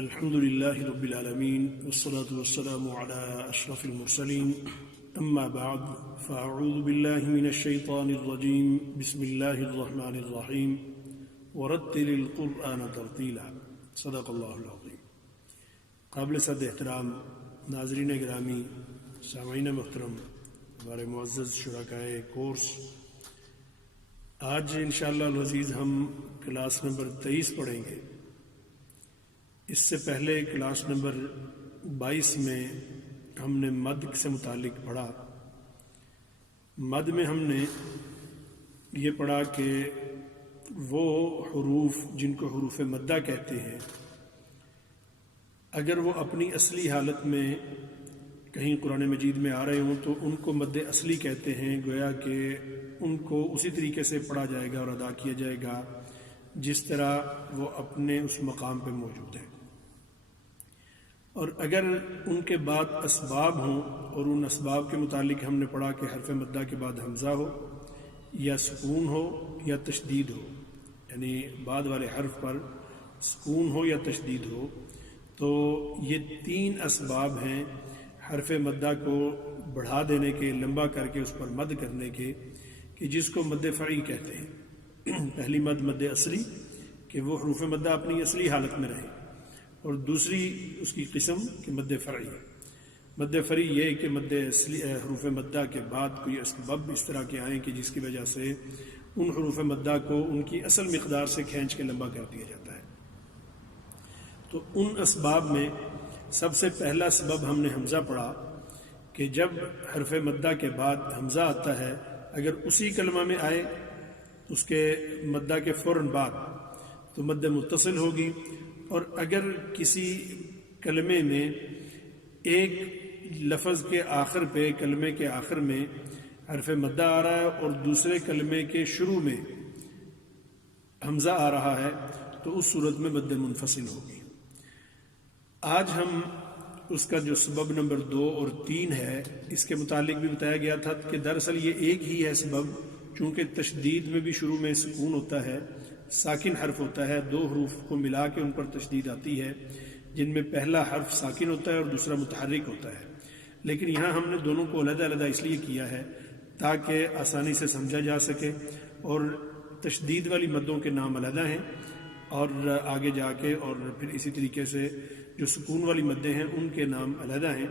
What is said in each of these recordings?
الحمد لله رب العالمين والصلاة والسلام على أشرف المرسلين أما بعد فأعوذ بالله من الشيطان الرجيم بسم الله الرحمن الرحيم ورتل القرآن ترتيلا صدق الله العظيم. قابل صد احترام ناظرین گرامی، سامعین محترم، ہمارے معزز شرکائے کورس، آج انشاءاللہ العزیز ہم کلاس نمبر 23 پڑھیں گے. اس سے پہلے کلاس نمبر 22 میں ہم نے مد سے متعلق پڑھا. مد میں ہم نے یہ پڑھا کہ وہ حروف جن کو حروف مدہ کہتے ہیں، اگر وہ اپنی اصلی حالت میں کہیں قرآن مجید میں آ رہے ہوں تو ان کو مد اصلی کہتے ہیں، گویا کہ ان کو اسی طریقے سے پڑھا جائے گا اور ادا کیا جائے گا جس طرح وہ اپنے اس مقام پہ موجود ہیں. اور اگر ان کے بعد اسباب ہوں اور ان اسباب کے متعلق ہم نے پڑھا کہ حرف مدہ کے بعد حمزہ ہو یا سکون ہو یا تشدید ہو، یعنی بعد والے حرف پر سکون ہو یا تشدید ہو، تو یہ 3 اسباب ہیں حرف مدہ کو بڑھا دینے کے، لمبا کر کے اس پر مد کرنے کے، کہ جس کو مد فرعی کہتے ہیں. پہلی مد اصلی، کہ وہ حروف مدہ اپنی اصلی حالت میں رہیں، اور دوسری اس کی قسم کہ مد فرعی. مد فرعی یہ کہ مد اصلی حروف مدہ کے بعد کوئی اسباب اس طرح کے آئیں کہ جس کی وجہ سے ان حروف مدہ کو ان کی اصل مقدار سے کھینچ کے لمبا کر دیا جاتا ہے. تو ان اسباب میں سب سے پہلا سبب ہم نے حمزہ پڑھا کہ جب حرف مدہ کے بعد حمزہ آتا ہے، اگر اسی کلمہ میں آئے اس کے مدہ کے فوراً بعد تو مد متصل ہوگی، اور اگر کسی کلمے میں ایک لفظ کے آخر پہ، کلمے کے آخر میں حرف مدہ آ رہا ہے اور دوسرے کلمے کے شروع میں حمزہ آ رہا ہے تو اس صورت میں مد منفصل ہوگی. آج ہم اس کا جو سبب نمبر 2 اور 3 ہے، اس کے متعلق بھی بتایا گیا تھا کہ دراصل یہ ایک ہی ہے سبب، چونکہ تشدید میں بھی شروع میں سکون ہوتا ہے، ساکن حرف ہوتا ہے، 2 حروف کو ملا کے ان پر تشدید آتی ہے جن میں پہلا حرف ساکن ہوتا ہے اور دوسرا متحرک ہوتا ہے. لیکن یہاں ہم نے دونوں کو علیحدہ علیحدہ اس لیے کیا ہے تاکہ آسانی سے سمجھا جا سکے، اور تشدید والی مدوں کے نام علیحدہ ہیں، اور آگے جا کے اور پھر اسی طریقے سے جو سکون والی مدیں ہیں ان کے نام علیحدہ ہیں.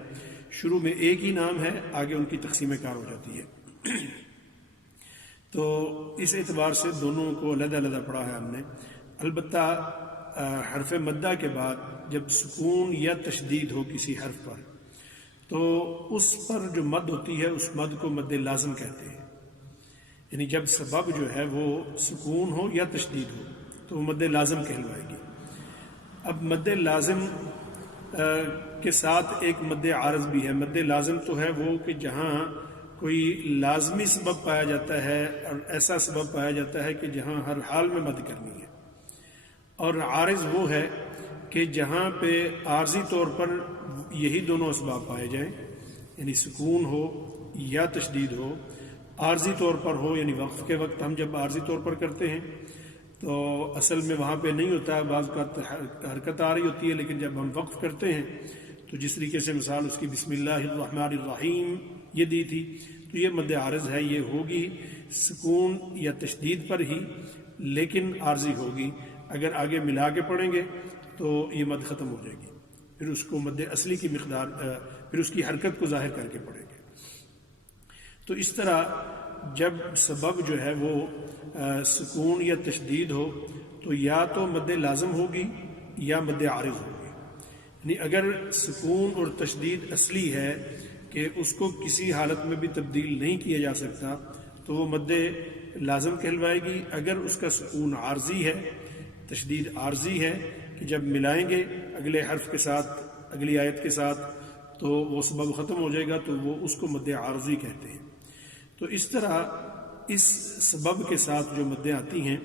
شروع میں ایک ہی نام ہے، آگے ان کی تقسیم کار ہو جاتی ہے. تو اس اعتبار سے دونوں کو علیحدہ علیحدہ پڑھا ہے ہم نے. البتہ حرف مدہ کے بعد جب سکون یا تشدید ہو کسی حرف پر تو اس پر جو مد ہوتی ہے اس مد کو مد لازم کہتے ہیں. یعنی جب سبب جو ہے وہ سکون ہو یا تشدید ہو تو وہ مد لازم کہلوائے گی. اب مد لازم کے ساتھ ایک مد عارض بھی ہے. مد لازم تو ہے وہ کہ جہاں کوئی لازمی سبب پایا جاتا ہے اور ایسا سبب پایا جاتا ہے کہ جہاں ہر حال میں مد کرنی ہے، اور عارض وہ ہے کہ جہاں پہ عارضی طور پر یہی دونوں اسباب پائے جائیں، یعنی سکون ہو یا تشدید ہو، عارضی طور پر ہو، یعنی وقف کے وقت ہم جب عارضی طور پر کرتے ہیں تو اصل میں وہاں پہ نہیں ہوتا، بعض کا حرکت آ رہی ہوتی ہے، لیکن جب ہم وقف کرتے ہیں تو جس طریقے سے مثال اس کی بسم اللہ الرحمن الرحیم یہ دی تھی، تو یہ مد عارض ہے، یہ ہوگی سکون یا تشدید پر ہی لیکن عارضی ہوگی. اگر آگے ملا کے پڑھیں گے تو یہ مد ختم ہو جائے گی، پھر اس کو مد اصلی کی مقدار پھر اس کی حرکت کو ظاہر کر کے پڑھیں گے. تو اس طرح جب سبب جو ہے وہ سکون یا تشدید ہو تو یا تو مد لازم ہوگی یا مد عارض ہوگی. یعنی اگر سکون اور تشدید اصلی ہے کہ اس کو کسی حالت میں بھی تبدیل نہیں کیا جا سکتا تو وہ مد لازم کہلوائے گی. اگر اس کا سکون عارضی ہے، تشدید عارضی ہے کہ جب ملائیں گے اگلے حرف کے ساتھ، اگلی آیت کے ساتھ، تو وہ سبب ختم ہو جائے گا تو وہ اس کو مد عارضی کہتے ہیں. تو اس طرح اس سبب کے ساتھ جو مدیں آتی ہیں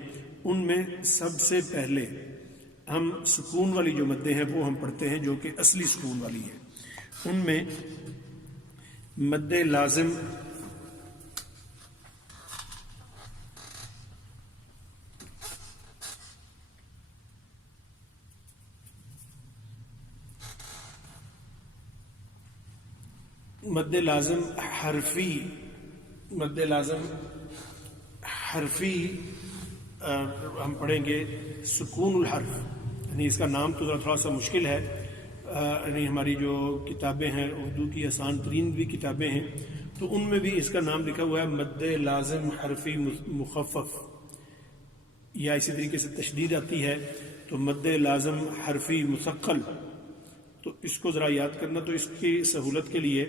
ان میں سب سے پہلے ہم سکون والی جو مدیں ہیں وہ ہم پڑھتے ہیں جو کہ اصلی سکون والی ہیں. ان میں مد لازم مد لازم حرفی ہم پڑھیں گے سکون الحرف، یعنی اس کا نام تو تھوڑا سا مشکل ہے، یعنی ہماری جو کتابیں ہیں اردو کی آسان ترین بھی کتابیں ہیں تو ان میں بھی اس کا نام لکھا ہوا ہے مد لازم حرفی مخفف، یا اسی طریقے سے تشدید آتی ہے تو مد لازم حرفی مثقل. تو اس کو ذرا یاد کرنا، تو اس کی سہولت کے لیے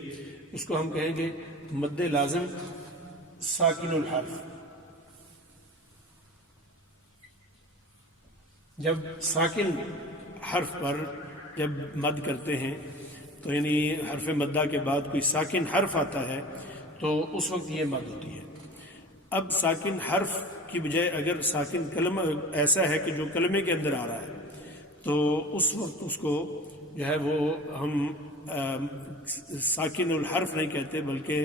اس کو ہم کہیں گے مد لازم ساکن الحرف. جب ساکن حرف پر جب مد کرتے ہیں تو یعنی حرف مدہ کے بعد کوئی ساکن حرف آتا ہے تو اس وقت یہ مد ہوتی ہے. اب ساکن حرف کی بجائے اگر ساکن کلمہ ایسا ہے کہ جو کلمے کے اندر آ رہا ہے تو اس وقت اس کو جو ہے وہ ہم ساکن الحرف نہیں کہتے، بلکہ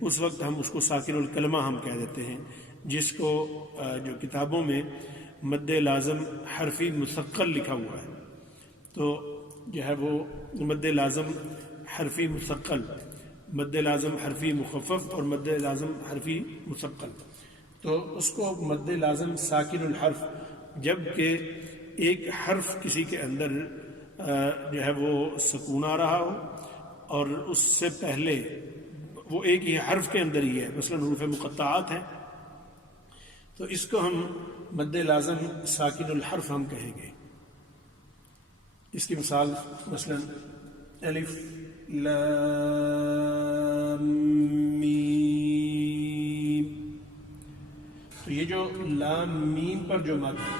اس وقت ہم اس کو ساکن الکلمہ ہم کہہ دیتے ہیں، جس کو جو کتابوں میں مد لازم حرفی مثقل لکھا ہوا ہے تو جو ہے وہ مد لازم حرفی مثقل، مد لازم حرفی مخفف اور مد لازم حرفی مثقل. تو اس کو مد لازم ساکن الحرف، جب کہ ایک حرف کسی کے اندر جو ہے وہ سکون آ رہا ہو اور اس سے پہلے وہ ایک ہی حرف کے اندر ہی ہے، مثلا حروف مقطعات ہیں تو اس کو ہم مد لازم ساکن الحرف ہم کہیں گے. اس کی مثال مثلا الف لام میم، تو یہ جو لام میم پر جو مد ہے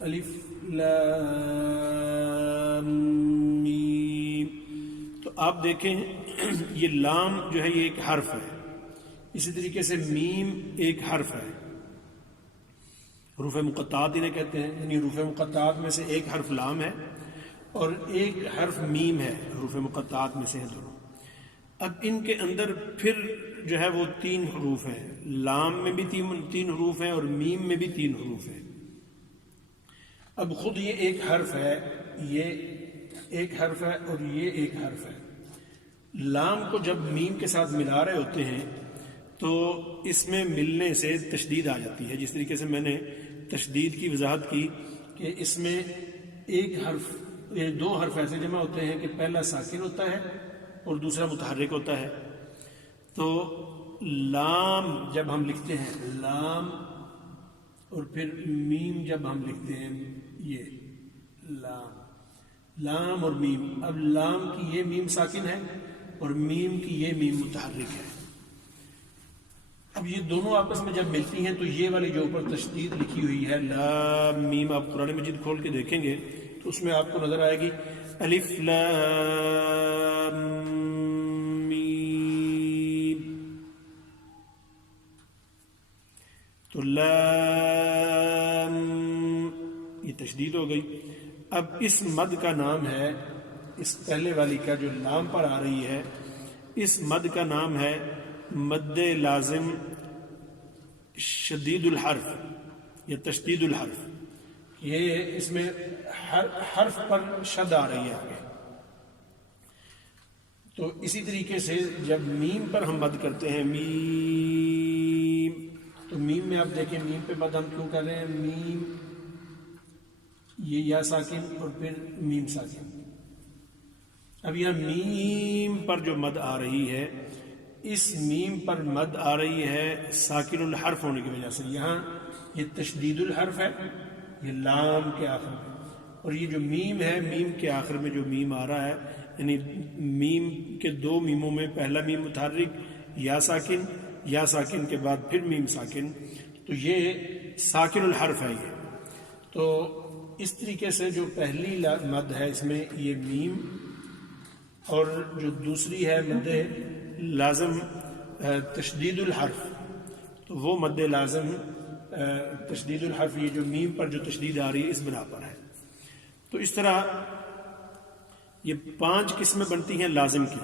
الف لام میم، تو آپ دیکھیں یہ لام جو ہے یہ ایک حرف ہے، اسی طریقے سے میم ایک حرف ہے. حروف مقطعات انہیں کہتے ہیں، یعنی حروف مقطعات میں سے ایک حرف لام ہے اور ایک حرف میم ہے، حروف مقطعات میں سے ہیں دونوں. اب ان کے اندر پھر جو ہے وہ 3 حروف ہیں، لام میں بھی 3 حروف ہیں اور میم میں بھی 3 حروف ہیں. اب خود یہ ایک حرف ہے، یہ ایک حرف ہے اور یہ ایک حرف ہے. لام کو جب میم کے ساتھ ملا رہے ہوتے ہیں تو اس میں ملنے سے تشدید آ جاتی ہے، جس طریقے سے میں نے تشدید کی وضاحت کی کہ اس میں ایک حرف 2 حرف ایسے جمع ہوتے ہیں کہ پہلا ساکن ہوتا ہے اور دوسرا متحرک ہوتا ہے. تو لام جب ہم لکھتے ہیں لام اور پھر میم جب ہم لکھتے ہیں یہ لام اور میم، اب لام کی یہ میم ساکن ہے اور میم کی یہ میم متحرک ہے. اب یہ دونوں آپس میں جب ملتی ہیں تو یہ والی جو اوپر تشدید لکھی ہوئی ہے لام میم، آپ قرآن مجید کھول کے دیکھیں گے تو اس میں آپ کو نظر آئے گی الف لام میم، تو لام یہ تشدید ہو گئی. اب اس مد کا نام ہے، اس پہلے والی کا جو لام پر آ رہی ہے اس مد کا نام ہے مد لازم شدید الحرف یا تشدید الحرف. یہ اس میں حرف پر شد آ رہی ہے آگے. تو اسی طریقے سے جب میم پر ہم مد کرتے ہیں میم، تو میم میں آپ دیکھیں میم پہ مد ہم کیوں کر رہے ہیں، میم یہ یا ساکن اور پھر میم ساکن. اب یہاں میم پر جو مد آ رہی ہے اس میم پر مد آ رہی ہے ساکن الحرف ہونے کی وجہ سے. یہاں یہ تشدید الحرف ہے یہ لام کے آخر میں، اور یہ جو میم ہے میم کے آخر میں جو میم آ رہا ہے یعنی میم کے 2 میموں میں پہلا میم متحرک یا ساکن کے بعد پھر میم ساکن، تو یہ ساکن الحرف ہے یہ. تو اس طریقے سے جو پہلی مد ہے اس میں یہ میم، اور جو دوسری ہے مد لازم تشدید الحرف، تو وہ مد لازم تشدید الحرف یہ جو میم پر جو تشدید آ رہی ہے اس بنا پر ہے. تو اس طرح یہ 5 قسمیں بنتی ہیں لازم کی.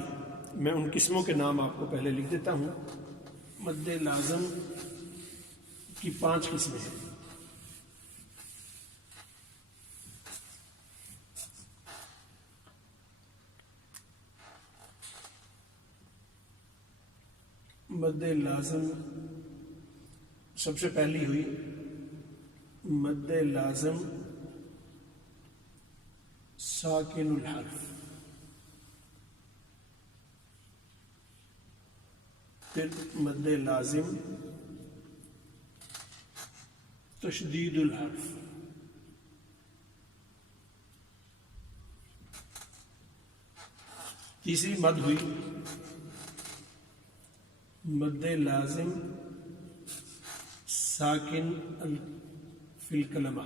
میں ان قسموں کے نام آپ کو پہلے لکھ دیتا ہوں. مد لازم کی 5 قسمیں ہیں. مد لازم سب سے پہلی ہوئی مد لازم ساکن الحرف، پھر مد لازم تشدید الحرف، تیسری مد ہوئی مد لازم ساکن فی الکلمہ۔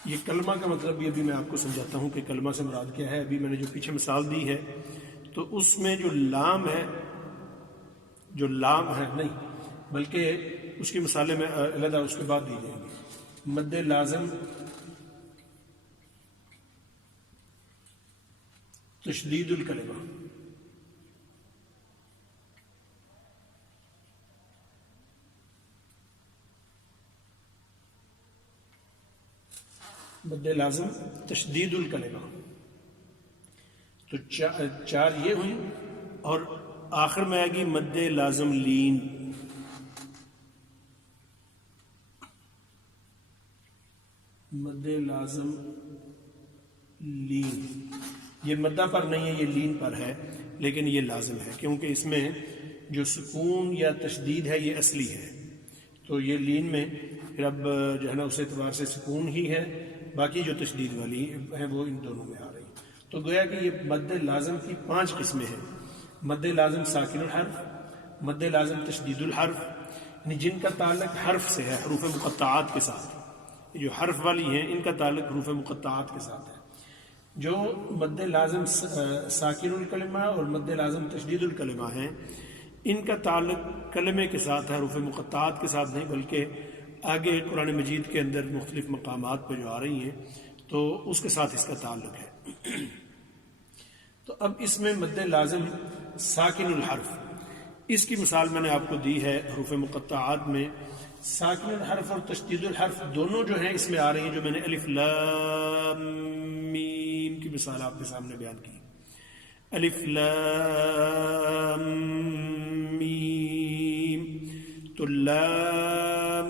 یہ کلمہ کا مطلب بھی ابھی میں آپ کو سمجھاتا ہوں کہ کلمہ سے مراد کیا ہے۔ ابھی میں نے جو پیچھے مثال دی ہے تو اس میں جو لام ہے نہیں بلکہ اس کی مثالیں میں علیحدہ اس کے بعد دی جائیں گی۔ مد لازم تشدید الکلمہ، مد لازم تشدید الکلمہ، تو چار یہ ہوئی، اور آخر میں آئے گی مد لازم لین۔ مد لازم لین یہ مدہ پر نہیں ہے، یہ لین پر ہے، لیکن یہ لازم ہے کیونکہ اس میں جو سکون یا تشدید ہے یہ اصلی ہے، تو یہ لین میں پھر اب جو ہے نا اس اعتبار سے سکون ہی ہے، باقی جو تشدید والی ہیں وہ ان دونوں میں آ رہی۔ تو گویا کہ یہ مد لازم کی 5 قسمیں ہیں۔ مد لازم ساکن الحرف، مد لازم تشدید الحرف، یعنی جن کا تعلق حرف سے ہے، حروف مقطعات کے ساتھ، جو حرف والی ہیں ان کا تعلق حروف مقطعات کے ساتھ ہے۔ جو مد لازم ساکن الکلمہ اور مد لازم تشدید الکلمہ ہیں ان کا تعلق کلمے کے ساتھ ہے، حروف مقطعات کے ساتھ نہیں، بلکہ آگے قرآن مجید کے اندر مختلف مقامات پہ جو آ رہی ہیں تو اس کے ساتھ اس کا تعلق ہے۔ تو اب اس میں مد لازم ساکن الحرف، اس کی مثال میں نے آپ کو دی ہے حروف مقطعات میں۔ ساکن الحرف اور تشدید الحرف دونوں جو ہیں اس میں آ رہی ہیں، جو میں نے الف لام میم کی مثال آپ کے سامنے بیان کی۔ الف لام میم، تو لام،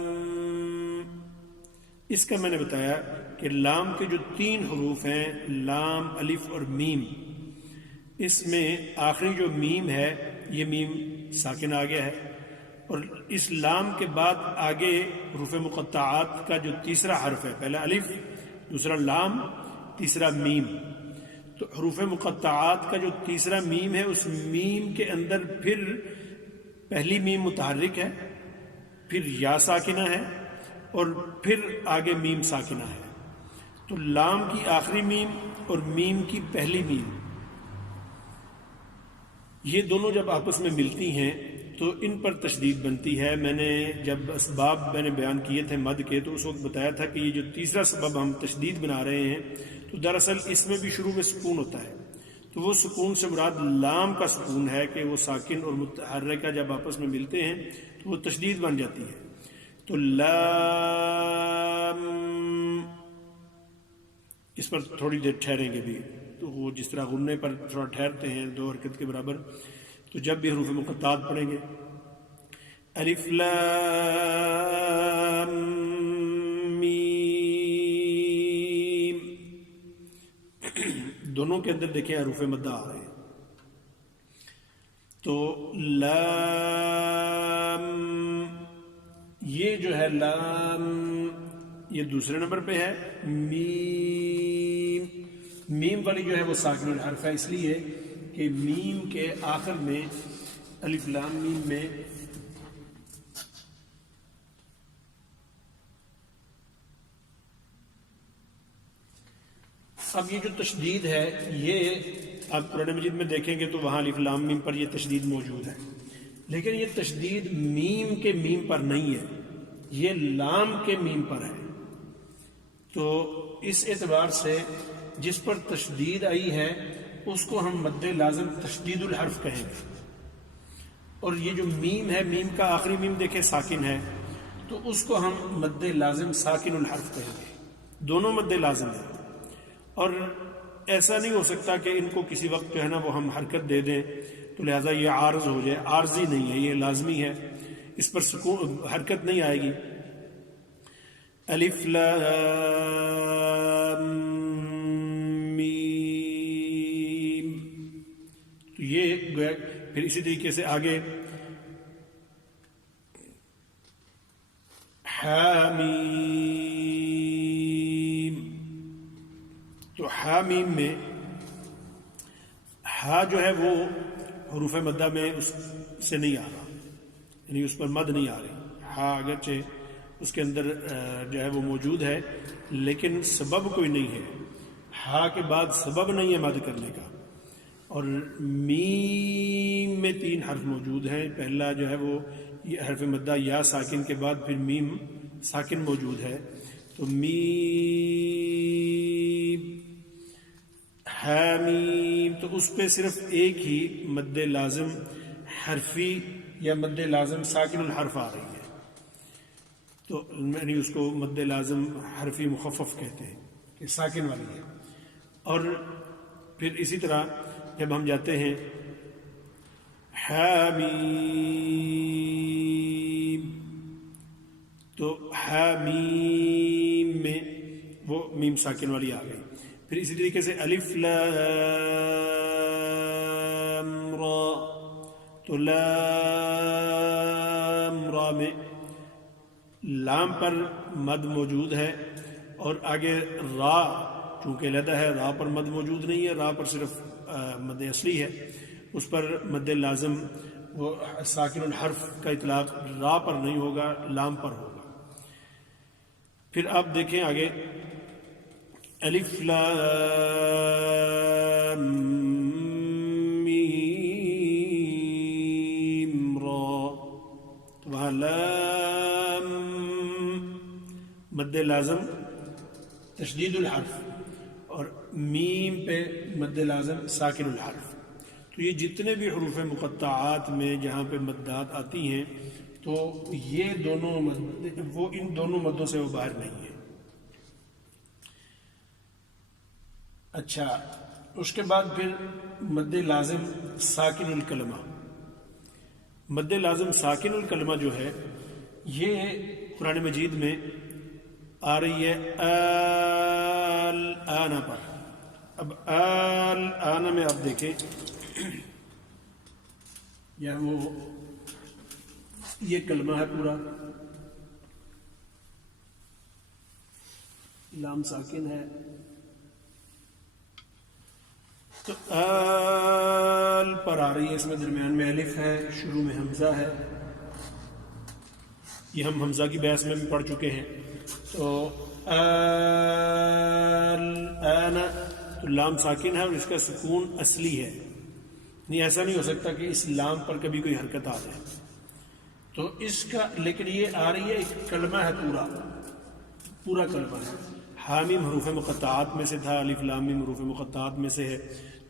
اس کا میں نے بتایا کہ لام کے جو 3 حروف ہیں لام، الف اور میم، اس میں آخری جو میم ہے یہ میم ساکن آ گیا ہے، اور اس لام کے بعد آگے حروف مقطعات کا جو تیسرا حرف ہے، پہلا الف، دوسرا لام، تیسرا میم، تو حروف مقطعات کا جو تیسرا میم ہے اس میم کے اندر پھر پہلی میم متحرک ہے، پھر یا ساکنہ ہے، اور پھر آگے میم ساکنہ ہے۔ تو لام کی آخری میم اور میم کی پہلی میم، یہ دونوں جب آپس میں ملتی ہیں تو ان پر تشدید بنتی ہے۔ میں نے جب اسباب میں نے بیان کیے تھے مد کے تو اس وقت بتایا تھا کہ یہ جو تیسرا سبب ہم تشدید بنا رہے ہیں تو دراصل اس میں بھی شروع میں سکون ہوتا ہے، تو وہ سکون سے مراد لام کا سکون ہے کہ وہ ساکن اور متحرکہ جب آپس میں ملتے ہیں تو وہ تشدید بن جاتی ہے۔ تو لام، اس پر تھوڑی دیر ٹھہریں گے بھی، تو وہ جس طرح غننے پر تھوڑا ٹھہرتے ہیں 2 حرکت کے برابر، تو جب بھی حروف مقطعات پڑھیں گے الف لام میم، دونوں کے اندر دیکھیں حروف مدہ آ رہے ہیں، تو لام، یہ جو ہے لام یہ دوسرے نمبر پہ ہے، میم، میم والی جو ہے وہ ساکن الحرف ہے، اس لیے کہ میم کے آخر میں الف لام میم میں اب یہ جو تشدید ہے یہ آپ قرآن مجید میں دیکھیں گے تو وہاں الف لام میم پر یہ تشدید موجود ہے، لیکن یہ تشدید میم کے میم پر نہیں ہے، یہ لام کے میم پر ہے۔ تو اس اعتبار سے جس پر تشدید آئی ہے اس کو ہم مد لازم تشدید الحرف کہیں گے، اور یہ جو میم ہے، میم کا آخری میم دیکھیں ساکن ہے، تو اس کو ہم مد لازم ساکن الحرف کہیں گے، دونوں مد لازم ہیں۔ اور ایسا نہیں ہو سکتا کہ ان کو کسی وقت جو ہے نا وہ ہم حرکت دے دیں تو لہٰذا یہ عارض ہو جائے، عارضی نہیں ہے، یہ لازمی ہے، اس پر سکون حرکت نہیں آئے گی. الف لام میم، تو یہ گویا. پھر اسی طریقے سے آگے حامیم، تو حامیم میں ہا جو ہے وہ حروف مدہ میں اس سے نہیں آ رہا، یعنی اس پر مد نہیں آ رہی. ہا اگرچہ اس کے اندر جو ہے وہ موجود ہے لیکن سبب کوئی نہیں ہے. ہا کے بعد سبب نہیں ہے مد کرنے کا. اور میم میں 3 حرف موجود ہیں. پہلا جو ہے وہ یہ حرف مدہ یا ساکن کے بعد پھر میم ساکن موجود ہے. تو میم حامیم، تو اس پہ صرف ایک ہی مد لازم حرفی یا مد لازم ساکن الحرف آ رہی ہے، تو یعنی اس کو مد لازم حرفی مخفف کہتے ہیں کہ ساکن والی ہے. اور پھر اسی طرح جب ہم جاتے ہیں حامیم، تو حامیم میں وہ میم ساکن والی آ گئی. پھر اسی طریقے سے الف لام را، تو لام را میں لام پر مد موجود ہے، اور آگے را چونکہ علیحدہ ہے، را پر مد موجود نہیں ہے، را پر صرف مد اصلی ہے، اس پر مد لازم وہ ساکن الحرف کا اطلاق را پر نہیں ہوگا، لام پر ہوگا. پھر آپ دیکھیں آگے الف لام میم را، تو وہاں لام مد لازم تشدید الحرف اور میم پہ مد لازم ساکن الحرف. تو یہ جتنے بھی حروف مقطعات میں جہاں پہ مدات آتی ہیں تو یہ دونوں وہ ان دونوں مدوں سے وہ باہر نہیں ہے. اچھا، اس کے بعد پھر مد لازم ساکن الکلمہ. مد لازم ساکن الکلمہ جو ہے یہ قرآن مجید میں آ رہی ہے الآن پر. اب الآن میں آپ دیکھیں یا وہ یہ کلمہ ہے پورا، لام ساکن ہے، تو آل پر آ رہی ہے، اس میں درمیان میں الف ہے، شروع میں حمزہ ہے. یہ ہم حمزہ کی بحث میں بھی پڑھ چکے ہیں. تو آل تو لام ساکن ہے اور اس کا سکون اصلی ہے، نہیں ایسا نہیں ہو سکتا کہ اس لام پر کبھی کوئی حرکت آ جائے. تو اس کا لیکن یہ آ رہی ہے، ایک کلمہ ہے، پورا کلمہ ہے. حامیم حروف مقطعات میں سے تھا، الف لام میم حروف مقطعات میں سے ہے،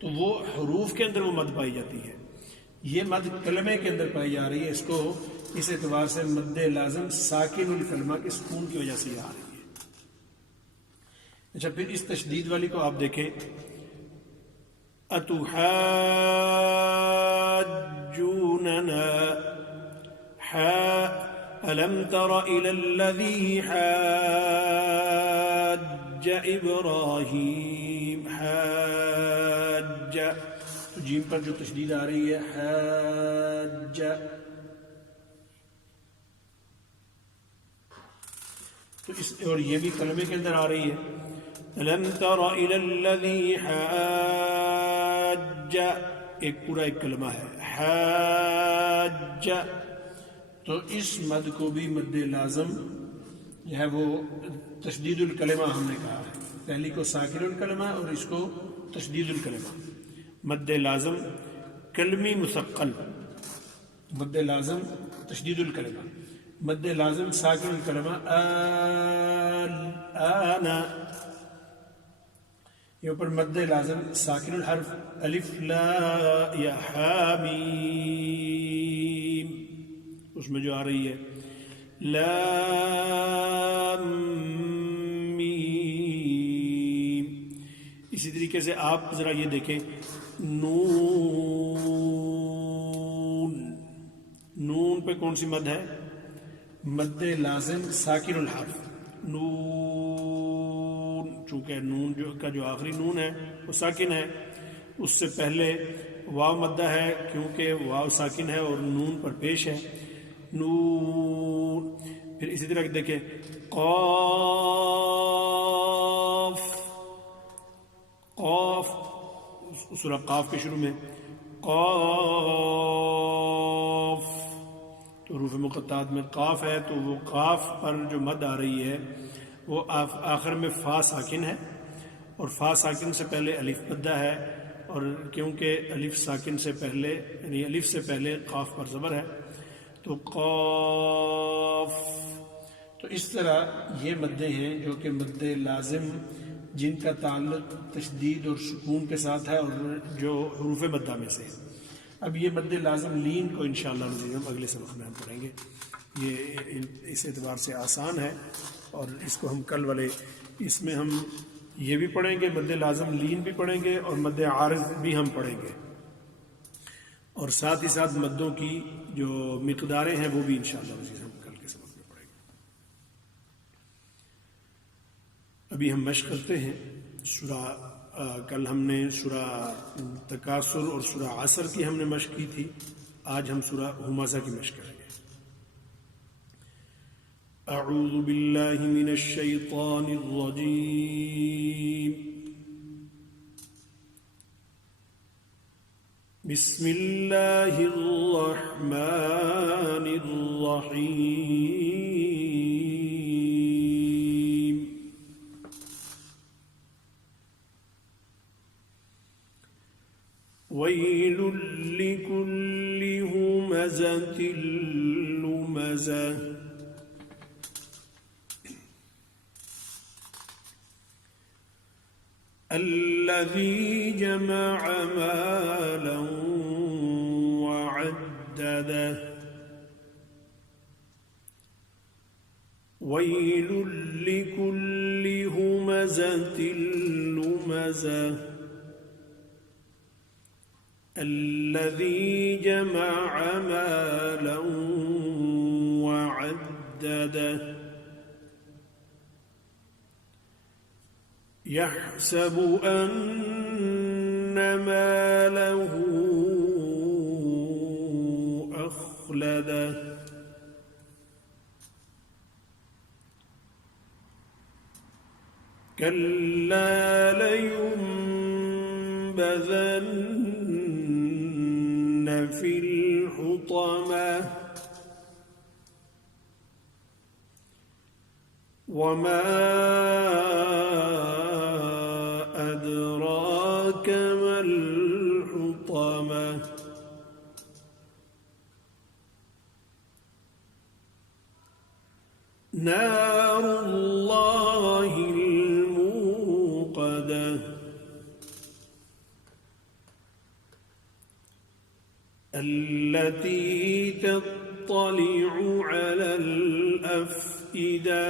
تو وہ حروف کے اندر وہ مد پائی جاتی ہے. یہ مد کلمے کے اندر پائی جا رہی ہے، اس کو اس اعتبار سے مد لازم ساکن الکلمہ کے سکون کی وجہ سے یہ آ رہی ہے. اچھا، پھر اس تشدید والی کو آپ دیکھیں، اتحاجوننا ألم تر إلى الذي حاج إبراهيم حاج، تو جیم پر جو تشدید آ رہی ہے حاج، تو اس اور یہ بھی کلمے کے اندر آ رہی ہے. ألم تر إلى الذي حاج، ایک پورا ایک کلمہ ہے حاج. تو اس مد کو بھی مد لازم جو ہے وہ تشدید الکلمہ ہم نے کہا ہے. پہلی کو ساکن الکلمہ اور اس کو تشدید الکلمہ. مد لازم کلمی مثقل، مد لازم تشدید الکلمہ، مد لازم ساکن الکلمہ آنا، یہ اوپر مد لازم ساکن الحرف الف لا یا حامیم، اس میں جو آ رہی ہے لام میم. اسی طریقے طریقے سے آپ ذرا یہ دیکھیں، نون پہ کون سی مد ہے؟ مد لازم ساکن الحرف، نون، چونکہ نون جو آخری نون ہے وہ ساکن ہے، اس سے پہلے واو مدہ ہے کیونکہ واو ساکن ہے اور نون پر پیش ہے، نون۔ پھر اسی طرح دیکھیں قاف، قاف سورہ قاف کے شروع میں قاف، تو حروف مقطعات میں قاف ہے، تو وہ قاف پر جو مد آ رہی ہے وہ آخر میں فا ساکن ہے، اور فا ساکن سے پہلے الف مدہ ہے، اور کیونکہ الف ساکن سے پہلے یعنی الف سے پہلے قاف پر زبر ہے، تو قاف۔ تو اس طرح یہ مدیں ہیں جو کہ مد لازم جن کا تعلق تشدید اور سکون کے ساتھ ہے اور جو حروف مدہ میں سے ہے۔ اب یہ مد لازم لین کو انشاءاللہ ہم اگلے سبق میں ہم پڑھیں گے، یہ اس اعتبار سے آسان ہے، اور اس کو ہم کل والے اس میں ہم یہ بھی پڑھیں گے، مد لازم لین بھی پڑھیں گے اور مد عارض بھی ہم پڑھیں گے، اور ساتھ ہی ساتھ مدوں کی جو مقداریں ہیں وہ بھی انشاءاللہ ہم کل کے سبق میں پڑھیں گے۔ ابھی ہم مشق کرتے ہیں سورہ، کل ہم نے سورہ تکاثر اور سورہ عصر کی ہم نے مشق کی تھی، آج ہم سورہ ہمزہ کی مشق کریں گے۔ اعوذ باللہ من الشیطان الرجیم، بسم اللہ الرحمن الرحیم، ویل لکل ہمزۃ لمزہ، الذی جمع مالا وعددہ، ویل لکل ہمزۃ لمزہ، الذی جمع مالا وعددہ، يحسب أن ماله أخلده، كلا لينبذن في الحطمة، وما أدراك ما الحطمة، نار الله الموقدة، التي تطلع على الأفئدة،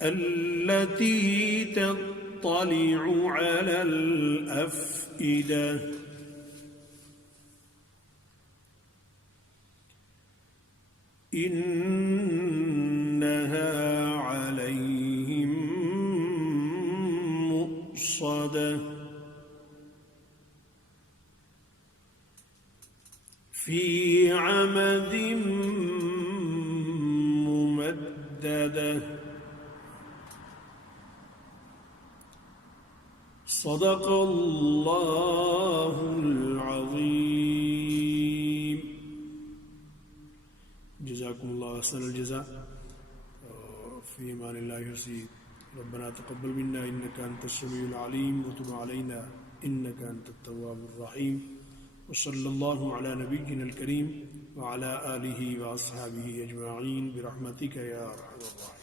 التي تطلع على الأفئدة، إنها عليهم مؤصدة، في عمد ممددة، صدق اللہ العظیم۔ جزاکم اللہ احسن الجزاء، فی امان اللہ حسین، ربنا تقبل منا انک انت السمیع العلیم وتب علینا انک انت التواب الرحیم، وصلی اللہ علی نبینا الکریم وعلی آلہ واصحابہ اجمعین برحمتک یا ارحم الراحمین۔